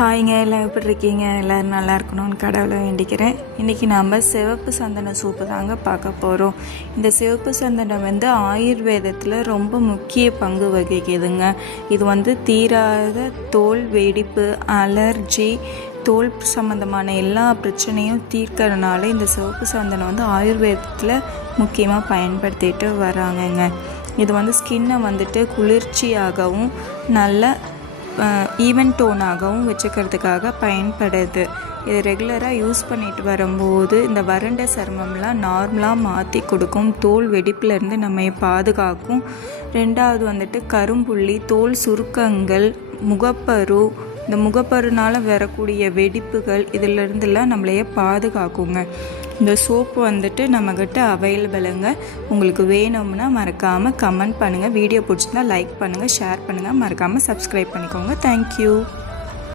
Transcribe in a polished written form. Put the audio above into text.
ஹாய்ங்க, எல்லாம் எப்படி இருக்கீங்க? எல்லோரும் நல்லா இருக்கணும்னு கடவுளை வேண்டிக்கிறேன். இன்றைக்கி நாம் சிவப்பு சந்தன சூப்பு தாங்க பார்க்க போகிறோம். இந்த சிவப்பு சந்தனம் ஆயுர்வேதத்தில் ரொம்ப முக்கிய பங்கு வகிக்குதுங்க. இது தீராத தோல் வெடிப்பு, அலர்ஜி, தோல் சம்மந்தமான எல்லா பிரச்சனையும் தீர்க்கறதுனால இந்த சிவப்பு சந்தனம் ஆயுர்வேதத்தில் முக்கியமாக பயன்படுத்திட்டு வராங்கங்க. இது ஸ்கின்னை குளிர்ச்சியாகவும் நல்ல ஈவன் டோனாகவும் வச்சுக்கிறதுக்காக பயன்படுது. இது ரெகுலராக யூஸ் பண்ணிட்டு வரும்போது இந்த வறண்ட சருமம்லாம் நார்மலாக மாற்றி கொடுக்கும். தோல் வெடிப்புலேருந்து நம்ம பாதுகாக்கும். ரெண்டாவது கரும்புள்ளி, தோல் சுருக்கங்கள், முகப்பரு, இந்த முகப்பருனால் வரக்கூடிய வெடிப்புகள் இதிலிருந்துலாம் நம்மளையே பாதுகாக்குங்க. இந்த சோப்பு நம்மக்கிட்ட அவைலபிளுங்க. உங்களுக்கு வேணும்னா மறக்காமல் கமெண்ட் பண்ணுங்கள். வீடியோ பிடிச்சிருந்தா லைக் பண்ணுங்கள், ஷேர் பண்ணுங்கள், மறக்காமல் சப்ஸ்கிரைப் பண்ணிக்கோங்க. தேங்க்யூ.